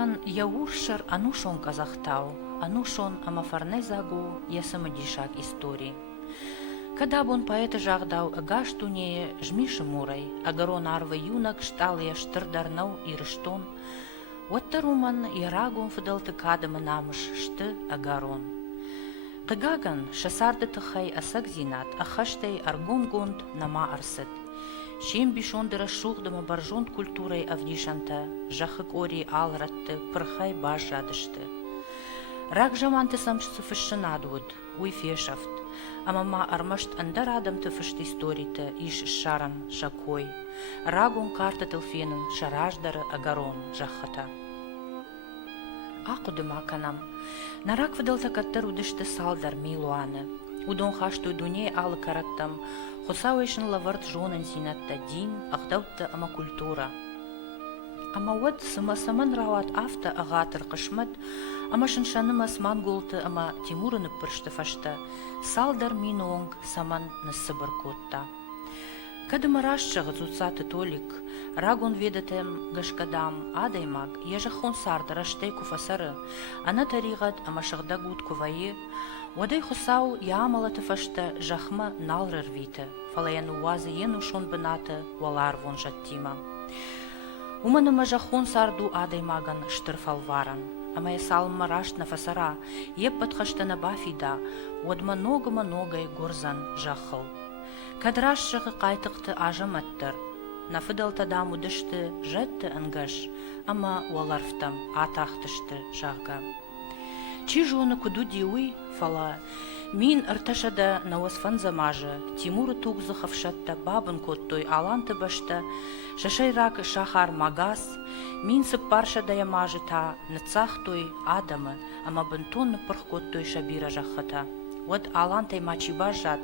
Шан яуршыр анушон казахтау, анушон амафарнезагу ясамадишак истории. Когда бон поэта жагдау агаш тунее жмиши мурай, агарон арвы юнак шталия штырдарнау и рыштон, Уаттаруман ярагун фыдалты кадымы намыш шты агарон. Кыгаган шасарды тыхай асак зинат, ахаштай аргон-гонд нама арсыт. Шем бишондыра шухдыма баржонд культурай авдишанта, жахык ори алратты, пырхай баш жадышты. Рак жаманты самшцы фышшынадуд, уй фешафт, амама армашт андар адамты фышт историты, иш шаран, шакой. Рагун карта тылфенын, шараждары агарон, жахата. Ақудыма канам. Нарак выдалта каттар удышты салдар милуаны. Удон хашту дуне алы караттам, хосауэшын лаварт жонын зинатта дин, ағдаутта ама культура. Ама вот сама-саман рауат авта ағатыр қышмат, ама шыншаным асман голты ама Тимурыны пыршты фашта, салдар минуонг саман насыбыр котта. Кадыма рашчығы зуцаты толик, рагон ведатем гашкадам адаймаг, ежахон сарды раштей куфасары, ана таригат ама шағда гуд кувайы, Одай хосау яамалаты фашта жахма налрыр виті, фалаяну уазы ену шон бынаты валар вон жаттима. Уманама жахон сарду адаймаган штырфалваран, ама ясалма рашт на фасара, еп подхаштана бафида, одма ногай горзан жахыл. Кадрашшығы қайтықты ажаматтыр, нафыдалтадам удышты жетті ангаш, ама уаларфтам атақтышты жағға. Чи жоны куду диуй, фала, мин ырташада науасфан замажы, Тимуры тугзы хавшатта бабын коттой аланты башта, шашайрак шахар магас, мин сыппаршада ямажы та, нацахтой адамы, ама бынтонны пырхкоттой шабира жахата. Вот алантай мачи бажат,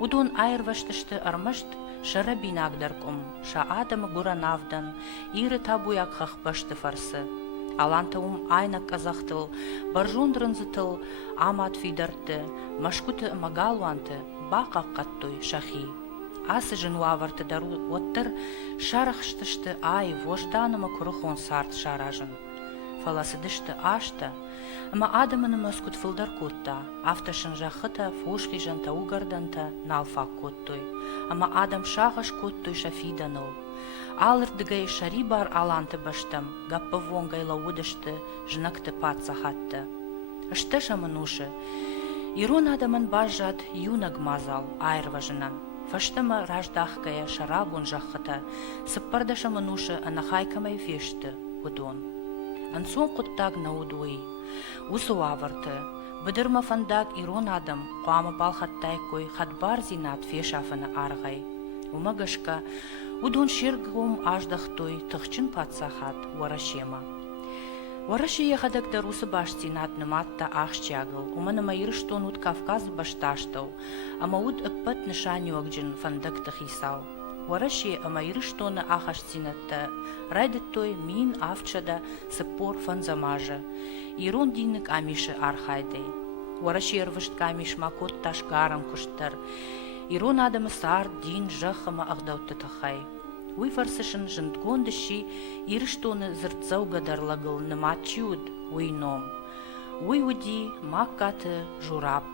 удон айырваштышты армашт шарабинагдарком, ша адамы гуранавдан, иры табуяк хахбашты фарсы. Алантаум айна казахтыл, баржондрынзытыл, амат фидарты, машкуты магалуанты, бақаққаттой шахи. Асы жынуаварты дару оттыр, шарахштышты ай вожданымы күріхон сарт шаражын. Фаласыдышты ашта, ама адамыны маскут фылдар котта, авташын жахыта фошки жанта угарданта налфак коттой, ама адам шағаш коттой шафиданыл. Алырдыгай шарибар аланты баштам, гаппа вонгай лаудышты, жынакты патса хатты. Ыштыша манушы, ирон адамын бажат юнаг мазал айрважынан. Фаштама раждахкая шарагун жахыта, сыппардаша манушы анахайкамай фешті удон. Ансон құттаг наудуи, усу аварты, бідірма фандак ирон адам, қуамы балхаттай кой хатбар зинат фешафыны арғай. Умагашка, удон шергум аждахтой тұхчын патсахат уарашема. Уараши ехадак дарусы баш зинат ныматта ахчагыл, уманыма ирыштон уд Кавказы башташтау, ама уд ыппат нышани огджин фандак тахисау. Уараши ама ирыштоны ахаш зинатта, райдеттой мин авчада сыппор фанзамажа, ирон динік амиші архайдай. Уараши ирвышт камиш макот таш гарам куштар, ирон адамы сар дин жахыма ағдауты тахай. Уй фарсышын жындгондыши ирыштоны зыртзауга дарлагыл нымачиуд уйном. Уй уди маккаты журап.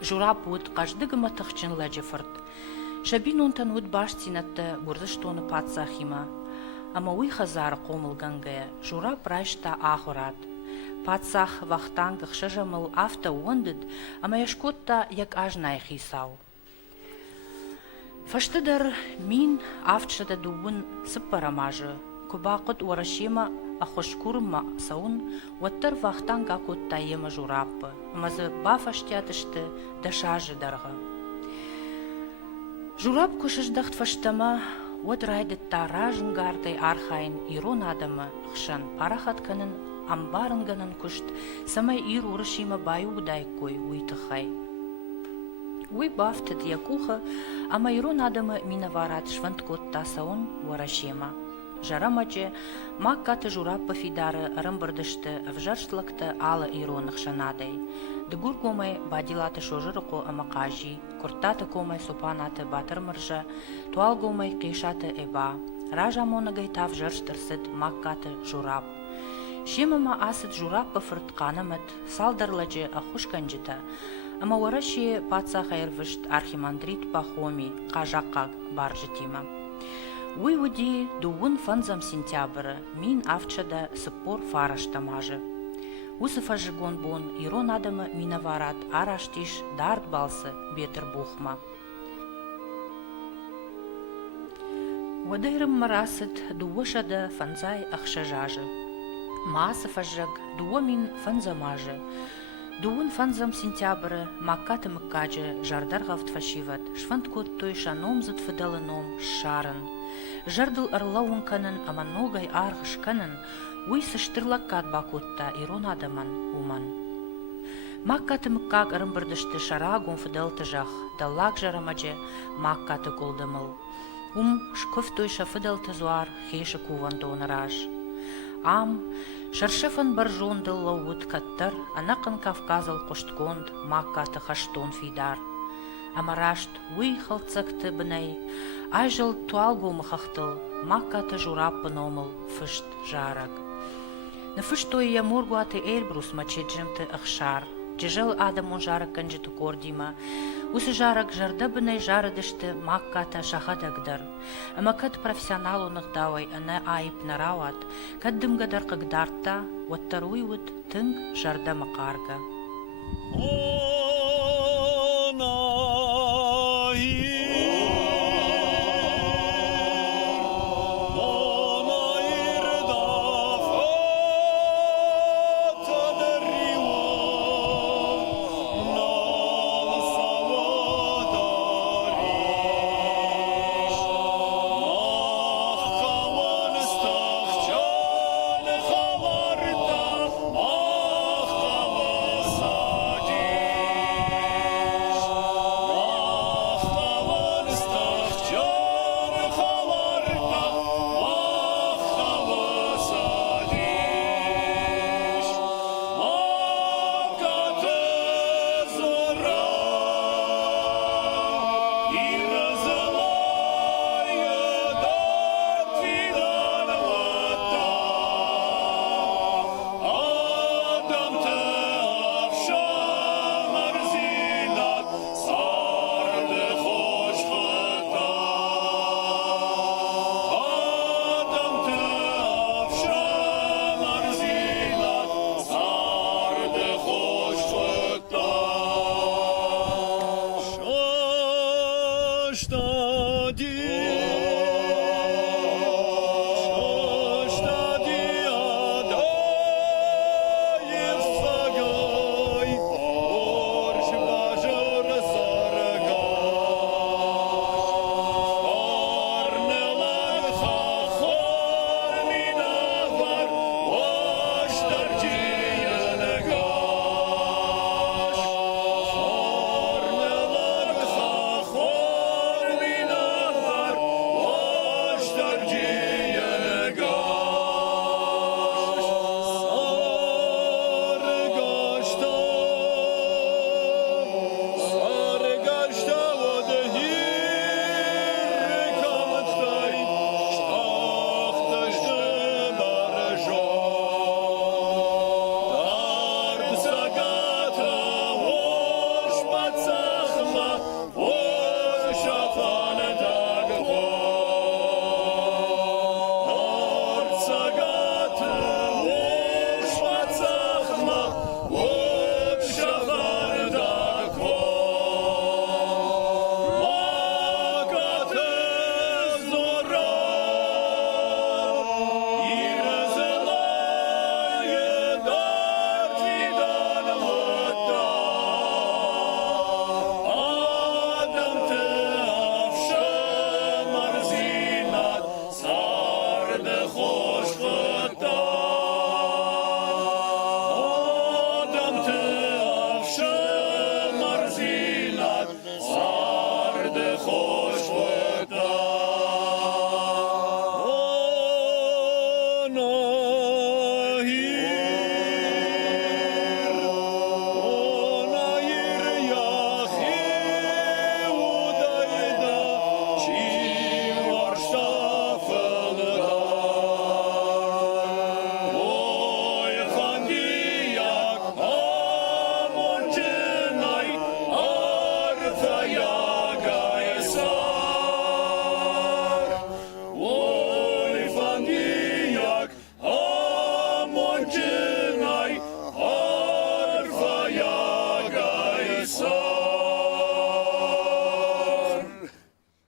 Журап уд каждыгыма тахчын ладжифырт. Шабин онтан уд баш цинатты гурзыштоны патсахима. Ама уй хазар комылгангая журап райшта ахурат. Патсах вахтангах шажамыл авта уондыд, ама яшкотта як ажнай хисау. Фаштыдар мин авчада дубын сыппарамажы, кубақыт уарашема ахошкурма саун, уаттар вахтанга котта ема жураппы, амазы бафаштятышты дашажы дарға. Журап кушыждахт фаштама, от райдытта ражынгардай архайын ирон адамы хшан парахатканын амбарынганын кушт, самай ир урышима баю удайкой уйтыхай. Уй бафтыд якуха, ама ирон адамы минаварат шванткотта саун уарашема. Жарамаче, маккаты жураппы фидары рымбырдышты авжарштлыкты алы иронық шанадай. Дыгур комай бадилаты шожырыко амақажи, куртаты комай супанаты батыр мыржа, туал комай қишаты эба, ража монагай тав жырштырсыд маккаты журап. Шемама асыт жураппа фыртканымыт, салдарлажы ахушканжыта, ама вараши паца хайрвышт архимандрит Пахоми кажакка баржы тима. Уйвуди дуун фанзам сентябры, мин авчада сыппор фараштамажы. Усыфа жигон бон, ирон адамы минаварат араштиш дарт балсы бетер бухма. Вадырым марасыт дуошада фанзай ахшажажы. Маасы фажжаг дуомин фанзамажы. Дуун фанзам сентябры, маккаты мыккаджы жардар гавт фашиват, шванткот той шаномзыт фыдалыном шарын. Жардыл ырлауын канын, аманогай арғыш канын, уй сыштырлаккат бакутта ирон адаман уман. Маккаты мыккак ырымбырдышты шарагун фыдалты жах, даллак жарамаджы маккаты колдымыл. Шкыф тойша фыдалты зуар, хейші куван доныраж. Ам, шаршыфын баржон дыллауыт каттар, анақын Кавказыл қоштконд, маккаты хаштон фидар. Амарашт уй халцакты бынай, айжыл туалгу махахтыл, маккаты жураппы номыл, фышт жараг. На фышт той я моргуаты Эльбрус мачеджимты ахшар, жежел адамон жараг канжыту кордима, усы жараг жарда бынай жарыдышты макката шахадагдар. Ама кад профессионал унагдавай ана айып нарават, кад дымгадар кагдарта, ваттаруй вот тынг жарда макарга.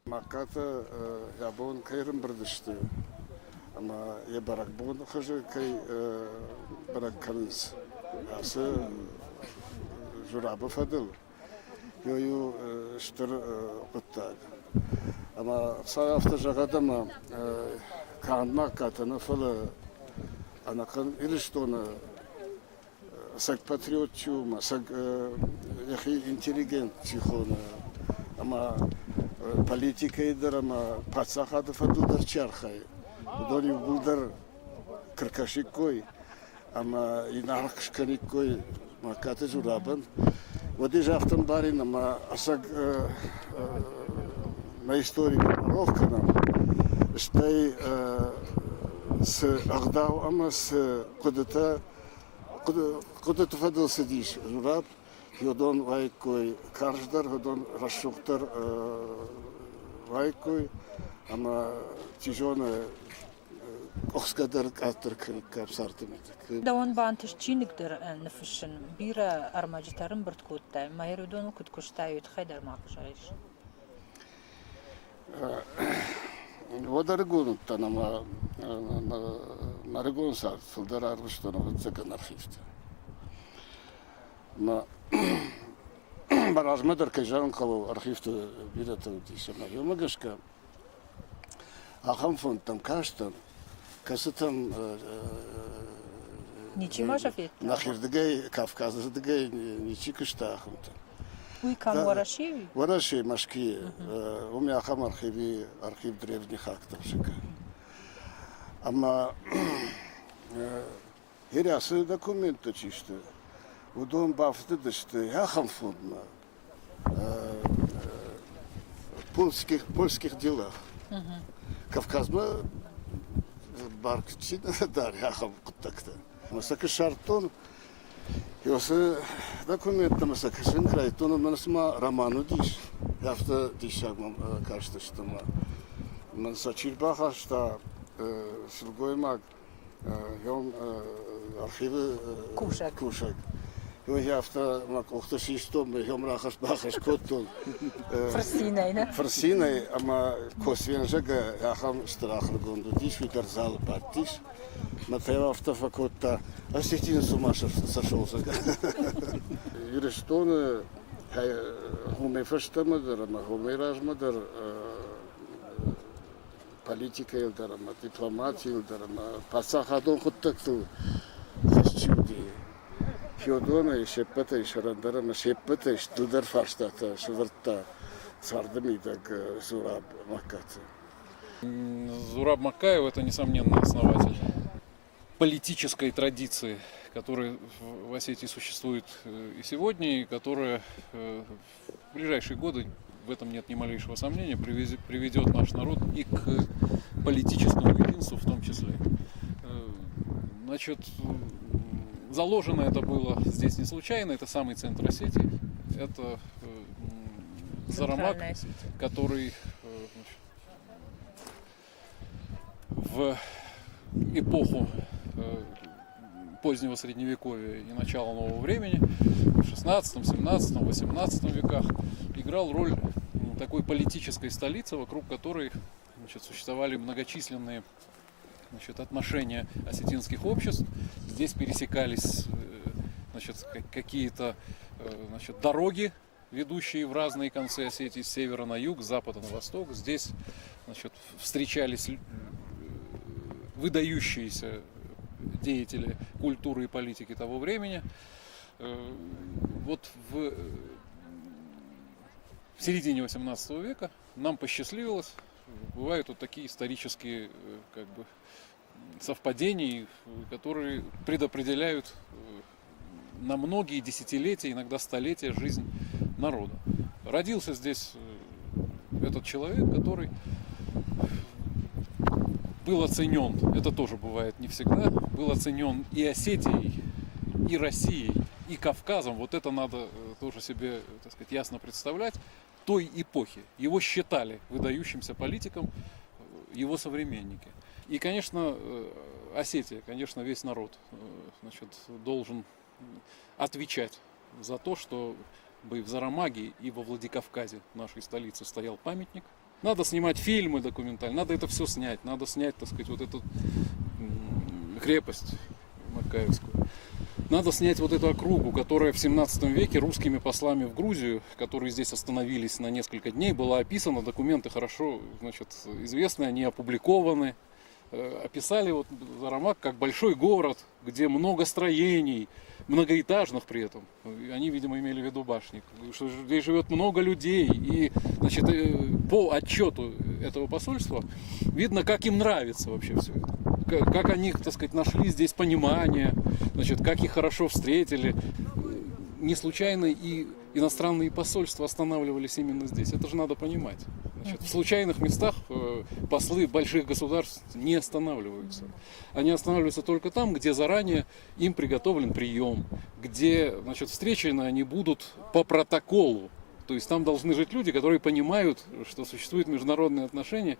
Маката я бун кайрым бірдішті. Ama barak bugün hıcı kay barak kanız. Ası jurabı fadıl. Yoyu ştır kuttak. Ama sağ hafta jagada mı kanmak katını falı anakan iliştonu sak patriotçu, sak yahi intelligent çiğonu. Ama politikaydır ama patsahadı fadıldır çarxay. Udoni bulдар кркашик кой, ама и наркшканик кой, маката журабан. Води жафтан барин, ама асаг на истории Маровка нам, штай с Агдау, ама с куда-то фадил сидишь жураб, йодон вайкой карждар, йодон расшуктар вайкой, ама тижона Oxkadar katır kapsardım edik. Dawan bantış çinikdir nefişin bira armacıtarın bir tkutta. Mayerudonu kutkuştayut haydar makşayış. O da regunuttan ama na regun sart fıldar armıştonu vıtsakan arşivte. Ma barazmadır kajran kavu arşivte bira tavdişe ma yomagashka. Aham fontam kaştan Kasıtam Ничего шафет. Нахирдгай, Кавказдгай, ничи кыштахымта. Уйкам варашеви? Варашей машки. У меня хам архив древних актов шика. Ама херясы документы чисто. Удон бафты дышты, я хам фундна. Польских делах. Кавказма Баркчин дар яхам куттакта. Масака шартон yosu dokumenti masaka şun kraytonu manasma romanı diş. Hafta dişagmam karşılaştım. Man saçilba hasta sırgoymak yom arşivi kuşak. Yo hafta mak oxtaşistom yom rahaş baxaş kottun. Фарсинай, ама косвенжага яхам штрафргунду диш витар зал партиш. Матева автофакотта осетин сумашев сошелся. Юристоны хуме фаштамадыр, ама хуме ражмадыр политика елдар, ама дипломатия елдар, ама пасахадон хуттактыл хашчуди. Феодона и шеппата и шарандара, ама шеппата и штудар фарштата, швыртта. Сардамидак Зураб Макаев. Зураб Макаев – это, несомненно, основатель политической традиции, которая в Осетии существует и сегодня, и которая в ближайшие годы, в этом нет ни малейшего сомнения, приведет наш народ и к политическому единству в том числе. Значит, заложено это было здесь не случайно, это самый центр Осетии, это Зарамак, который в эпоху позднего Средневековья и начала нового времени, в 16, 17, 18 веках, играл роль такой политической столицы, вокруг которой, значит, существовали многочисленные, значит, отношения осетинских обществ. Здесь пересекались, значит, какие-то, значит, дороги, ведущие в разные концы Осетии, с севера на юг, с запада на восток. Здесь, значит, встречались выдающиеся деятели культуры и политики того времени. Вот в середине 18 века нам посчастливилось, бывают вот такие исторические, как бы, совпадения, которые предопределяют на многие десятилетия, иногда столетия жизнь народа. Родился здесь этот человек, который был оценен, это тоже бывает не всегда, был оценен и Осетией, и Россией, и Кавказом. Вот это надо тоже себе, так сказать, ясно представлять, той эпохи. Его считали выдающимся политиком его современники. И, конечно, Осетия, конечно, весь народ, значит, должен отвечать за то, что в Зарамаге и во Владикавказе, нашей столице, стоял памятник. Надо снимать фильмы документальные, надо это все снять, надо снять, так сказать, вот эту крепость Макаевскую. Надо снять вот эту округу, которая в 17 веке русскими послами в Грузию, которые здесь остановились на несколько дней, была описана, документы хорошо, значит, известны, они опубликованы. Описали вот Зарамак как большой город, где много строений, многоэтажных при этом. Они, видимо, имели в виду башни. Что здесь живет много людей. И, значит, по отчету этого посольства видно, как им нравится вообще все это. Как они, так сказать, нашли здесь понимание, значит, как их хорошо встретили. Не случайно и иностранные посольства останавливались именно здесь. Это же надо понимать. Значит, в случайных местах послы больших государств не останавливаются. Они останавливаются только там, где заранее им приготовлен прием, где, значит, встречены они будут по протоколу. То есть там должны жить люди, которые понимают, что существуют международные отношения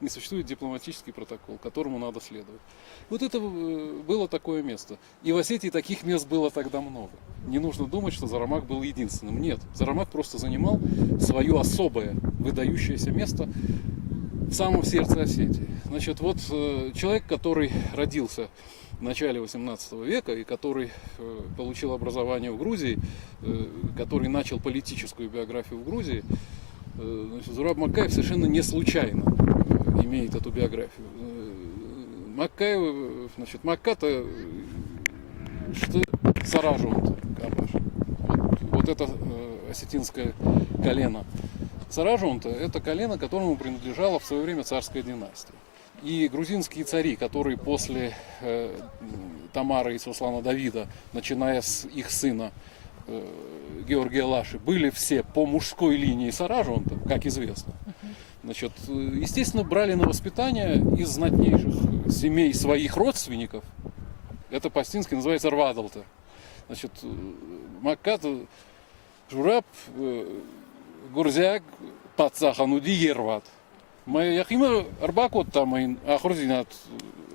и существует дипломатический протокол, которому надо следовать. Вот это было такое место. И в Осетии таких мест было тогда много. Не нужно думать, что Зарамак был единственным. Нет, Зарамак просто занимал свое особое, выдающееся место в самом сердце Осетии. Значит, вот человек, который родился в начале 18 века и который получил образование в Грузии, который начал политическую биографию в Грузии, значит, Зураб Макаев совершенно не случайно имеет эту биографию. Макаев, значит, Макка-то что Саражон, вот это осетинское колено. Саражон-то это колено, которому принадлежала в свое время царская династия. И грузинские цари, которые после Тамары и Суслана Давида, начиная с их сына Георгия Лаши, были все по мужской линии Саражон-то, как известно. Значит, естественно, брали на воспитание из знатнейших семей своих родственников. Это по-астински называется рвадалта. Значит, Макката, Жураб, Гурзяк, Пацахануди, Ерват. Яхима Арбакот там, Ахрузинат,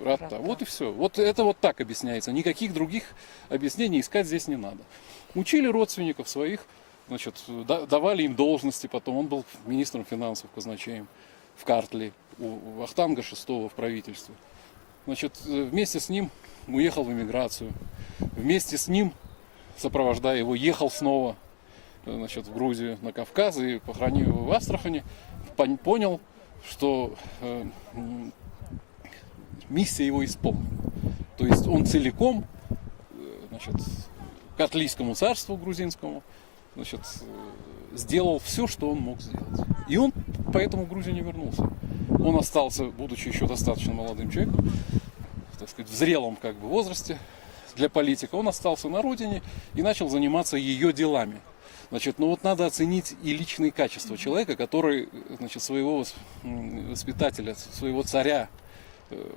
Ратта. Вот и все. Вот это вот так объясняется. Никаких других объяснений искать здесь не надо. Учили родственников своих. Значит, давали им должности потом. Он был министром финансов, казначеем в Картли, у Вахтанга VI в правительстве. Значит, вместе с ним уехал в эмиграцию. Вместе с ним, сопровождая его, ехал снова, значит, в Грузию, на Кавказ и, похоронив его в Астрахани, понял, что миссия его исполнена. То есть он целиком, значит, Картлийскому царству грузинскому, значит, сделал все, что он мог сделать. И он поэтому в Грузию не вернулся. Он остался, будучи еще достаточно молодым человеком, так сказать, в зрелом как бы возрасте для политика, он остался на родине и начал заниматься ее делами. Значит, ну вот надо оценить и личные качества человека, который, значит, своего воспитателя, своего царя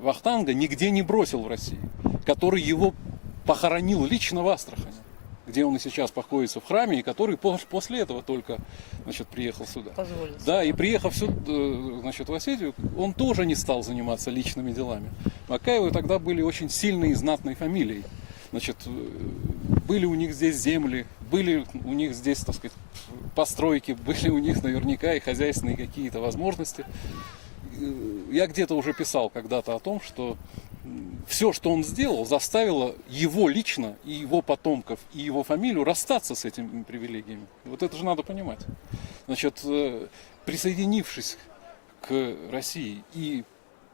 Вахтанга нигде не бросил в России, который его похоронил лично в Астрахани, где он и сейчас покоится в храме, и который после этого только, значит, приехал сюда. Позволился. Да, и приехав сюда, значит, в Осетию, он тоже не стал заниматься личными делами. Макаевы тогда были очень сильной и знатной фамилией. Значит, были у них здесь земли, были у них здесь, так сказать, постройки, были у них наверняка и хозяйственные какие-то возможности. Я где-то уже писал когда-то о том, что все, что он сделал, заставило его лично, и его потомков, и его фамилию расстаться с этими привилегиями. Вот это же надо понимать. Значит, присоединившись к России и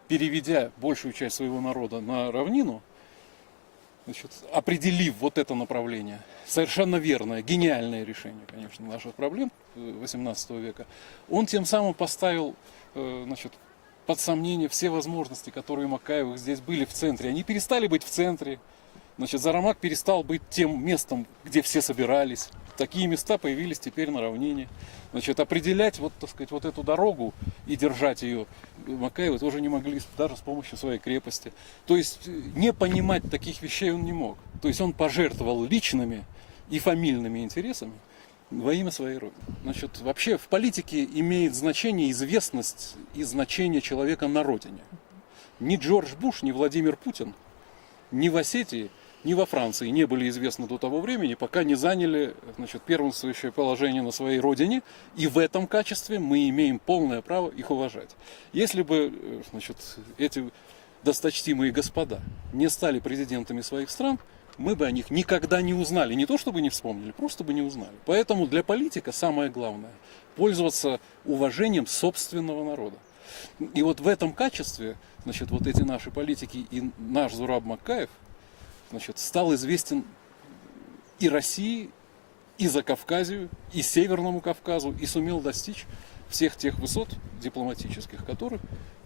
переведя большую часть своего народа на равнину, значит, определив вот это направление, совершенно верное, гениальное решение, конечно, наших проблем XVIII века, он тем самым поставил, значит, под сомнение все возможности, которые у Макаевых здесь были в центре. Они перестали быть в центре. Значит, Зарамак перестал быть тем местом, где все собирались. Такие места появились теперь на равнине. Значит, определять, вот, так сказать, вот эту дорогу и держать ее Макаевы тоже не могли, даже с помощью своей крепости. То есть не понимать таких вещей он не мог. То есть он пожертвовал личными и фамильными интересами во имя своей родины. Значит, вообще в политике имеет значение известность и значение человека на родине. Ни Джордж Буш, ни Владимир Путин, ни в Осетии, ни во Франции не были известны до того времени, пока не заняли, значит, первенствующее положение на своей родине, и в этом качестве мы имеем полное право их уважать. Если бы, значит, эти досточтимые господа не стали президентами своих стран, мы бы о них никогда не узнали. Не то чтобы не вспомнили, просто бы не узнали. Поэтому для политика самое главное – пользоваться уважением собственного народа. И вот в этом качестве, значит, вот эти наши политики и наш Зураб Маккаев, значит, стал известен и России, и Закавказью, и Северному Кавказу, и сумел достичь всех тех высот дипломатических,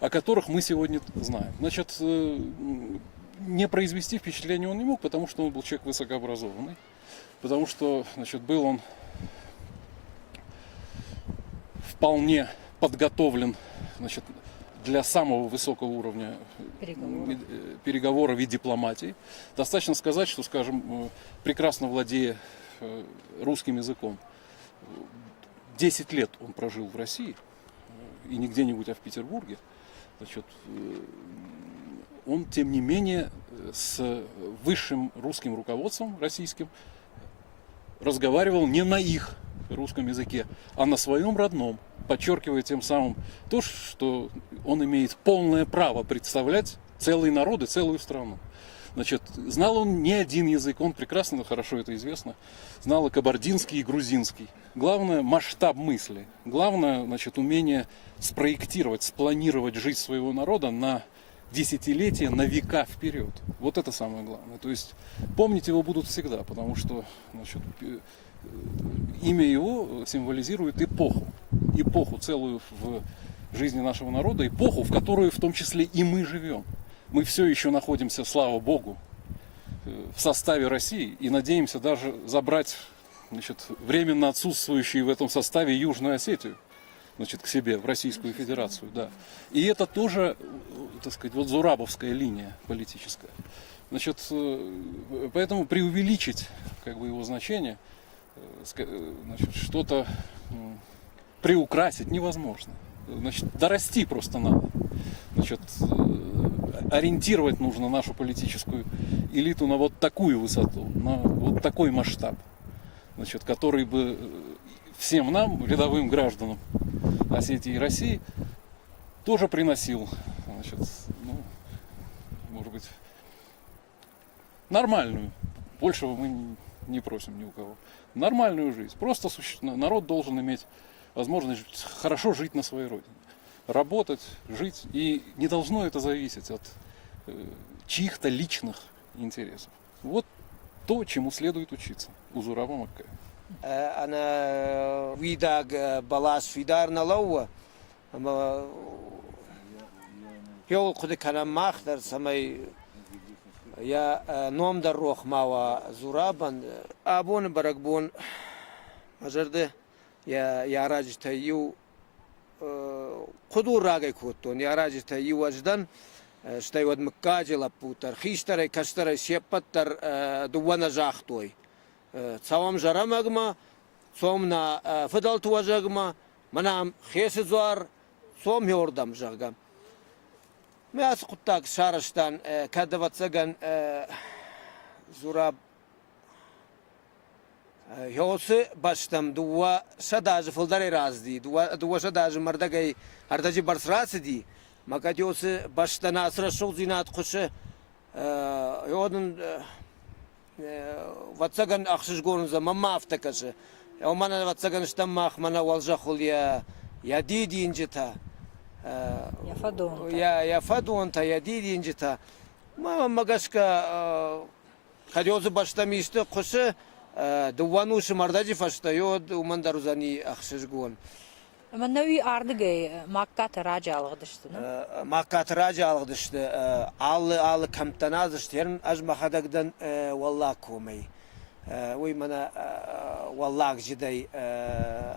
о которых мы сегодня знаем. Значит, не произвести впечатление он не мог, потому что он был человек высокообразованный, потому что, значит, был он вполне подготовлен, значит, для самого высокого уровня переговоров и дипломатии. Достаточно сказать, что, скажем, прекрасно владея русским языком, 10 лет он прожил в России, и не где-нибудь, а в Петербурге. Значит, он, тем не менее, с высшим русским руководством российским разговаривал не на их русском языке, а на своем родном, подчеркивая тем самым то, что он имеет полное право представлять целый народ и целую страну. Значит, знал он не один язык, он прекрасно, хорошо это известно, знал и кабардинский, и грузинский. Главное – масштаб мысли. Главное, значит, умение спроектировать, спланировать жизнь своего народа на десятилетия, на века вперед. Вот это самое главное. То есть помнить его будут всегда, потому что, значит, имя его символизирует эпоху. Эпоху целую в жизни нашего народа, эпоху, в которую в том числе и мы живем. Мы все еще находимся, слава Богу, в составе России и надеемся даже забрать, значит, временно отсутствующие в этом составе Южную Осетию, значит, к себе, в Российскую Федерацию. Да. И это тоже, так сказать, вот зурабовская линия политическая. Значит, поэтому преувеличить, как бы, его значение, значит, что-то приукрасить невозможно. Значит, дорасти просто надо. Значит, ориентировать нужно нашу политическую элиту на вот такую высоту, на вот такой масштаб, значит, который бы всем нам, рядовым гражданам Осетии и России, тоже приносил, значит, ну, может быть, нормальную, большего мы не просим ни у кого, нормальную жизнь. Просто народ должен иметь возможность хорошо жить на своей родине, работать, жить, и не должно это зависеть от чьих-то личных интересов. Вот то, чему следует учиться у Зураба Маккаева. أنا ويداق بلاس في دارنا لو يول قد كان ما أخدر سمي يا نوم در روح ما وزرابا أبون برقبون مجرده يا راج تيو قدور راقي كوتون يا راج تيو وجدن شتاي ود مكاجي لبوتر خيشتري كشتري شيبتر دوانا جاختوي цавам жарамагма, цом на федал туажагма, манам хесизуар, цом йордам жагам. Мяс куттак шараштан кадавацаган Зураб йосы баштам дуа шадаж фулдари разди, дуа шадаж мардагай артажи барсрасди, макат йосы баштана асра шулзинат куше йодун واتساقن أخشش قولن زمان ما أفتكش أو مانا واتساقن اشتماخ مانا والجخل يا ديدي انجتا يا فدون تا يا ديدي انجتا ما قشكا خديوز باشتامي اشتا قش دوانوش مرداجي فاشتا يود ومن دروزاني أخشش قولن من نوعي أردقي ماكات راجع الغدشت ماكات راجع الغدشت على كم تنازشت هرن أجمع خدقدن والله كومي وي منا والله جدي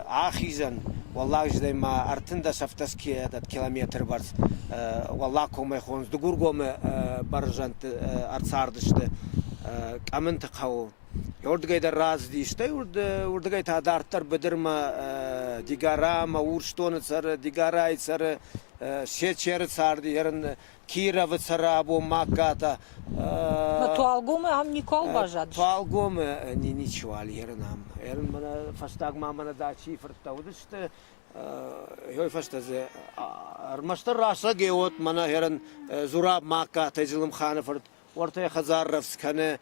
آخيزن والله جدي ما أرتندا شفتسكي دات كيلومتر برس والله كومي خونز دقور قوم برجنت أرصاردشت قامنت خو يورد قيد الراس دي شتي ورد قيد هدارتر بدرما ديغارا ما ورشتون سر ديغارا سر شير سار دي هرن كيرا وسر ابو ماكاتا Tualgome am Nicol Bajad. Tualgom nичего алирнам. Ерн мана фастаг мамана да чифр таудышты. Хой фастазе армаштар раса геот мана ерн зураб мака тезилм ханфорт. Ортая хазар рафскане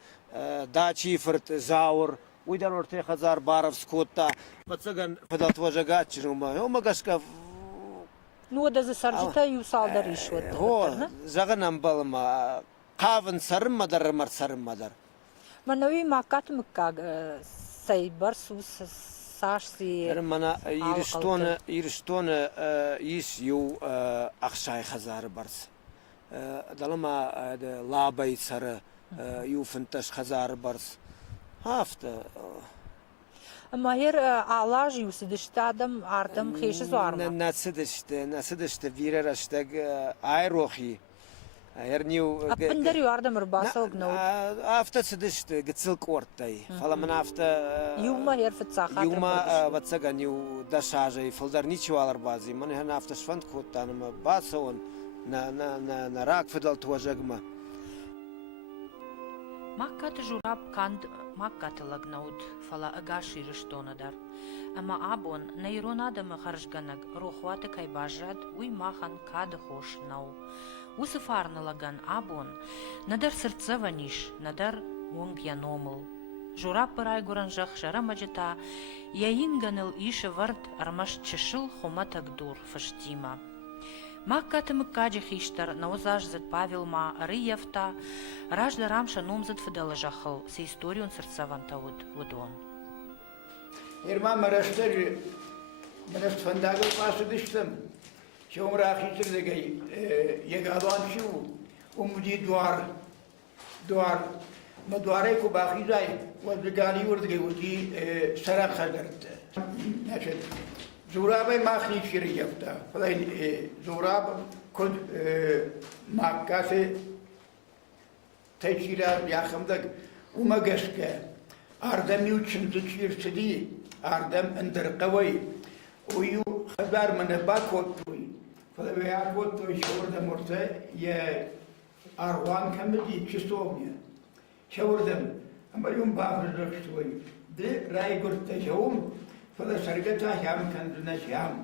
да чифрт заур. Уйдар ортая хазар баров скотта. Пацаган фадат важагат чрума. Омагашка Ну да за саржита юсалдар ишват. О, заганам балма. Кавын сарым мадар мар сарым мадар. Мanavi макат мыкка сайбар сус сашси. Мана ирштон ис ю ахшай хазар барс. Далама лабай сары ю фанташ хазар барс. Хафта. Mahir alaj yusidishte adam ardam xeşiz var mı? Nasıdıştı virer aştag ayroxi. Ерниу Аппендер юардам рбаса огнау. Афта сидиште гцилк ортай. Фаламан афта Юма херфет сахат. Юма ватсага ниу дашажа и фалдар ничего аларбази. Ман хана афта швант коттанма басаон на рак федал туажагма. Маккат жураб канд маккат лагнаут фала агаши рештонадар. Ама абон нейронадам харжганаг рухваты кайбажад уй махан кад хош нау. Усыфарнылаган абон, надар сырцеваниш, надар унг яномыл. Журап пырай гуранжах жара маджета, яинганыл ише вард армаш чешил хоматак дур фаштима. Маккаты мыккаджи хиштар, наузаж зад Павелма, рыевта, ражда рамша номзад федалажахал, се историон сырцеван тауд водон. Ирма марастер, мараст фандагл пасу дыштам. شوم راخي تردقي يقالون شو ومجي دوار ما دواريكو باخي زاي وزقالي وردقي وجي سرق خدرت نشد زورابي ما خليت شري يفتا فلاين زوراب كنت ماكاسي تيشيرا ياخمدك وما قسكا أردم يوتشن تشير سدي أردم اندر قوي ويو خبر من باكوت فلبيعات وقت شور دم ورثة يا أروان كمدي تشتوميا شور دم أما اليوم بافر رخصوي ده راي قلت شوم فلا سرقتها شام كندنا شام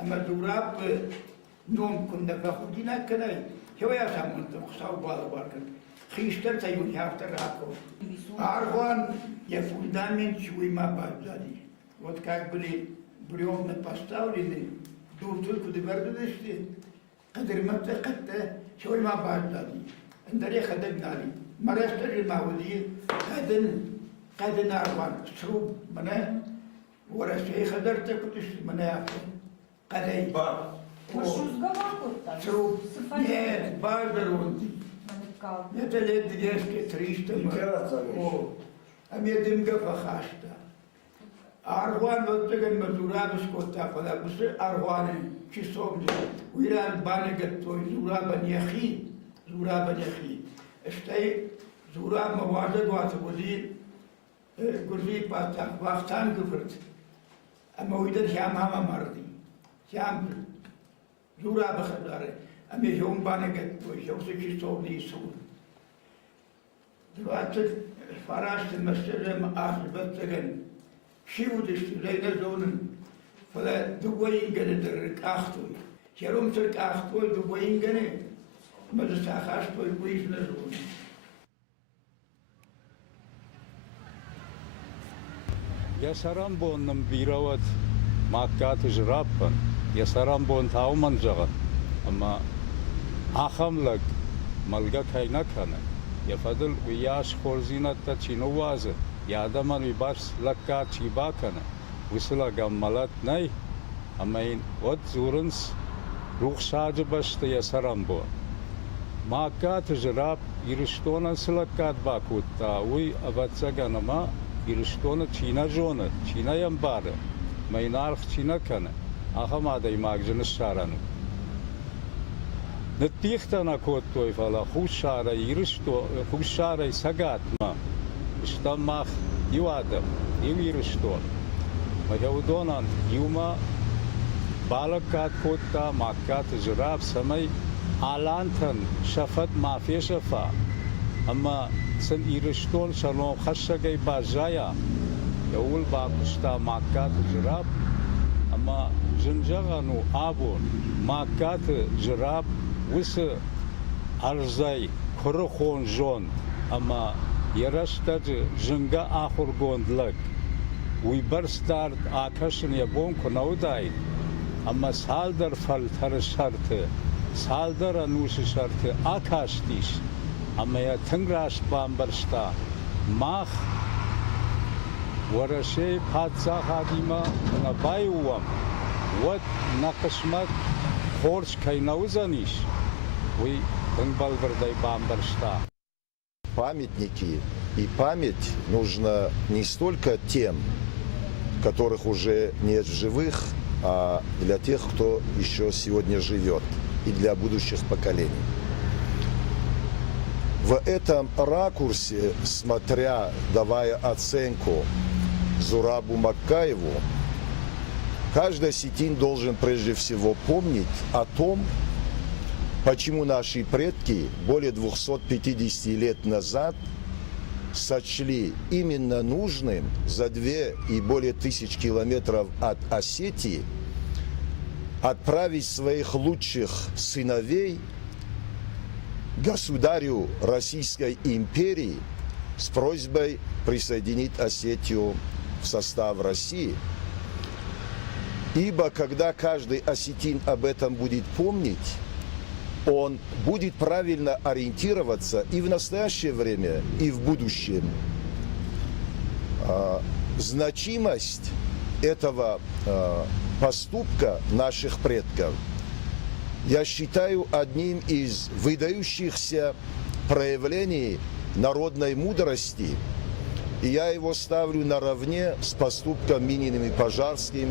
أما دوراب نوم كنا فخدينا كنا شو يا سامون تخساو بالباركن خيشتر تيون يافتر راكو أروان يفون دامين شوي ما بعدني وقت كاك بريوم نبستاولي دور تلك دبرد دشتي قدر ما تقطع شوي ما بعد دادي اندري خدمنا لي مرستر المعودي قدن أروان سروب منه ورسي خدرت كتش منه قدي سروب نه باردروندي يتلد جسك تريشتم أمي دمجة فخاشتا أروان وتجن مزوراب سكوتا فلا بس أروان شو صوب ويران بانجت توي زوراب يخي اشتاي زوراب موازد واتبودي قربي باتاك وقتان كفرت أما ويدر شام هما مردي شام زوراب خداره أمي يوم بانجت توي شو سكي صوب دي سول دلوقتي فراش المسجد ما أثبت تجن شيء ودش زينا زونن فلا دوين جن درك أختوي شروم ترك أختوي دوين جن ما تستأخذتوي بويس نزون Yasaran bonun biravat makkatı jrapan yasaran bon tauman jagan ama ahamlag malga kaynakana yafadıl uyaş khorzinat ta chinovazı Yadaman vibars lakka chibakana wisla gammalat nay amain ot zurens ruhsaj bast yasarambo makat jrab iristona slakat bakutta uy avatsaganama iristona china jona china yambar mainarх china kana ahama day magjin sharanu نتيختنا كوتوي فلا خوشارة يرشتو خوشارة سقات ما اشتماخ يوادم يويرشتو ما يودونا يوما بالكات كوتا ماكات جراب سمي علانتن شفت ما في شفا أما سن يرشتون شلون خشقي باجايا يقول باكشتا ماكات جراب أما جنجغنو آبون ماكات جراب وس أرزاي كرخون جون أما يرشتج جنجا آخر گوندلك ويبرستارد آكشن يبون كنوداي أما سالدر فلتر شرط سالدر أنوش شرط آكاشتيش أما يا تنگراش بامبرشتا ماخ ورشي پادزا خاديما نبايوام ود نقشمت خورش كينوزانيش وي تنبالبرداي بامبرشتا. Памятники и память нужно не столько тем, которых уже нет в живых, а для тех, кто еще сегодня живет, и для будущих поколений. В этом ракурсе, давая оценку Зурабу Маккаеву, каждый осетин должен прежде всего помнить о том, почему наши предки более 250 лет назад сочли именно нужным за 2 и более тысяч километров от Осетии отправить своих лучших сыновей государю Российской империи с просьбой присоединить Осетию в состав России. Ибо когда каждый осетин об этом будет помнить, он будет правильно ориентироваться и в настоящее время, и в будущем. Значимость этого поступка наших предков я считаю одним из выдающихся проявлений народной мудрости, и я его ставлю наравне с поступком Мининым и Пожарским,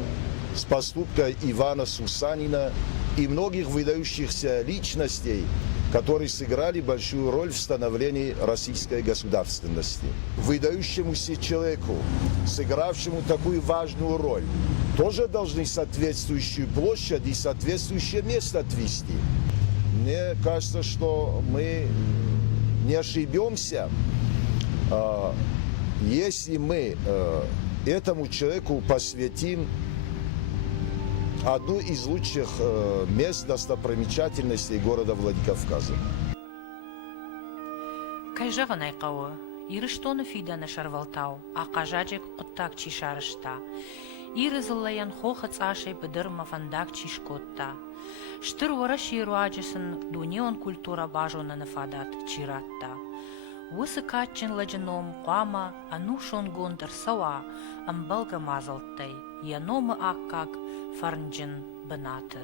с поступком Ивана Сусанина и многих выдающихся личностей, которые сыграли большую роль в становлении российской государственности. Выдающемуся человеку, сыгравшему такую важную роль, тоже должны соответствующую площадь и соответствующее место отвести. Мне кажется, что мы не ошибемся, если мы этому человеку посвятим одну из лучших мест достопримечательностей города Владикавказа. Кайжаган айқауы, Ирыштоны фиданы шарвалтау, ақажаджек құттак чишарышта. Ирызыллаян хохыц ашай бідірма фандак чишкотта. Штыр вара шируаджысын дунион культура бажуна нафадат чиратта. Высы катчин ладжином қуама анушон гондыр сава амбалга мазалттай, яномы аққак фарнджин бынаты.